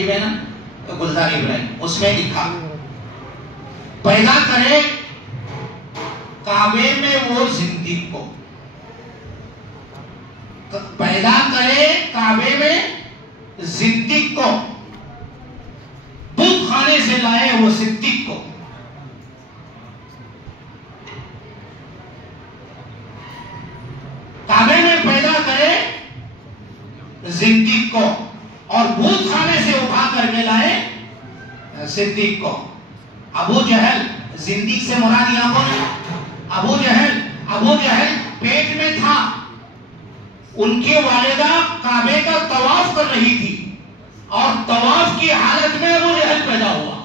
शरीफ है ना, तो गुलजार इब्राहिम, उसमें लिखा पैदा करे काबे में वो जिंदगी को, पैदा करे काबे में जिंदगी को, बुत खाने से लाए वो सिद्दीक को। काबे में पैदा करे जिंदगी को और बूथ खाने से उठा करके लाए सिद्दीक को। अबू जहल, जिंदगी से मुराद यहां कौन है? अबू जहल पेट में था, उनकी वालिदा काबे का तवाफ कर रही थी और तवाफ की हालत में अबू जहल पैदा हुआ।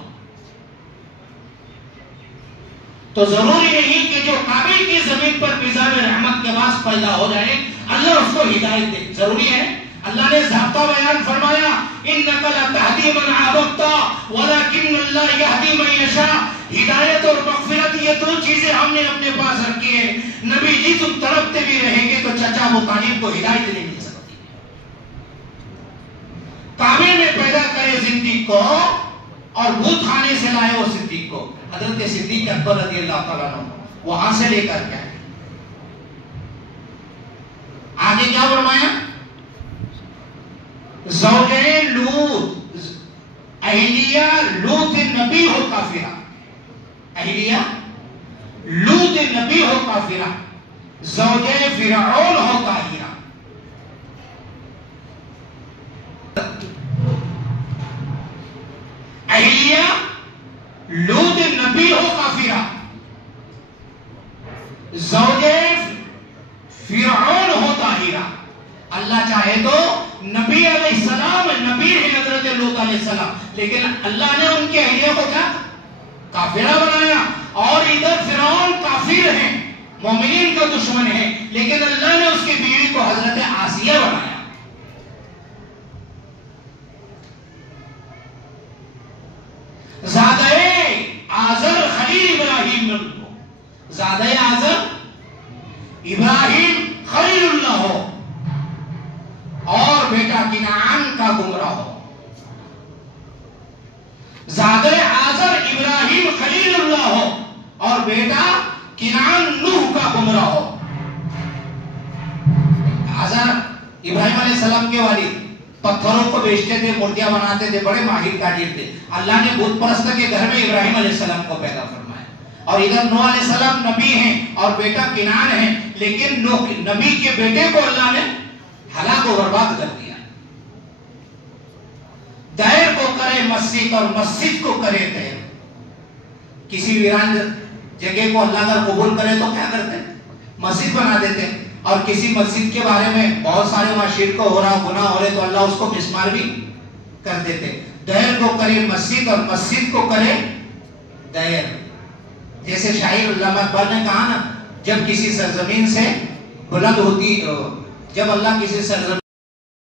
तो जरूरी नहीं कि जो काबे की जमीन पर मिजान रहमत के पास पैदा हो जाए अल्लाह उसको हिदायत दे, जरूरी है। अल्लाह ने ज़ाब्ता बयान फरमाया, इन्नका ला तहदी मन अहबब्ता वलाकिन्नल्लाह यहदी मन यशा। हिदायत और मग़फ़िरत ये दो चीजें हमने अपने पास रखी है। नबी जी तुम तड़पते भी रहेंगे तो चचा अबू तालिब को हिदायत नहीं मिल सकती। काबे में पैदा करे जिंदगी को और बूथ खाने से लाए वो सिद्दीक को। हजरत सिद्दीक अकबर रज़ियल्लाहु ताला अन्हु वहां से लेकर के आगे क्या फरमाया? ज़ौजे लूत, अहलिया लूत नबी हो काफिरा, अहलिया लूत नबी हो काफिरा, ज़ौजे फिरऔन हो काहिरा। अहलिया लूत नबी हो काफिरा, ज़ौजे फिरऔन हो ताहिरा। अल्लाह चाहे तो नबी अलैहिस्सलाम नबी है हजरत लूत अलैहिस्सलाम, लेकिन अल्लाह ने उनके अहलिया को क्या काफिरा बनाया। और इधर फिरौन काफिर है, मोमिनीन का दुश्मन है, लेकिन अल्लाह ने उसकी बीवी को हजरत आसिया बनाया। ज़ादे आज़र खलील इब्राहिम, ज़ादे आज़र इब्राहिम खलीलुल्लाह हो और बेटा किनान का गुमराह हो। ज़ादे आज़र इब्राहिम खलीलुल्लाह हो और बेटा किनान नूह का गुमराह हो। आज़र इब्राहिम अलैहिस्सलाम के वालिद पत्थरों को बेचते थे, मूर्तियां बनाते थे, बड़े माहिर कारीगर थे। अल्लाह ने बुत परस्त के घर में इब्राहिम अलैहिस्सलाम को पैदा फरमाया। और इधर नूह अलैहिस्सलाम नबी हैं और बेटा किनान है, लेकिन नूह नबी के बेटे को अल्लाह ने हलाक और बर्बाद कर दिया। दैर को करे मस्जिद और मस्जिद को करे दैर। किसी वीरान जगह को अल्लाह का कबूल करे तो क्या करते हैं? मस्जिद बना देते हैं। और किसी मस्जिद के बारे में बहुत सारे वहां शिर्क हो रहा, गुनाह हो रहे, तो अल्लाह उसको मिस्मार भी कर देते। दैर को करे मस्जिद और मस्जिद को करे दैर। जैसे शाहिर अल्लामा इकबाल ने कहा ना, जब किसी सरजमीन से बुलंद होती, जब अल्लाह किसी सरजमीन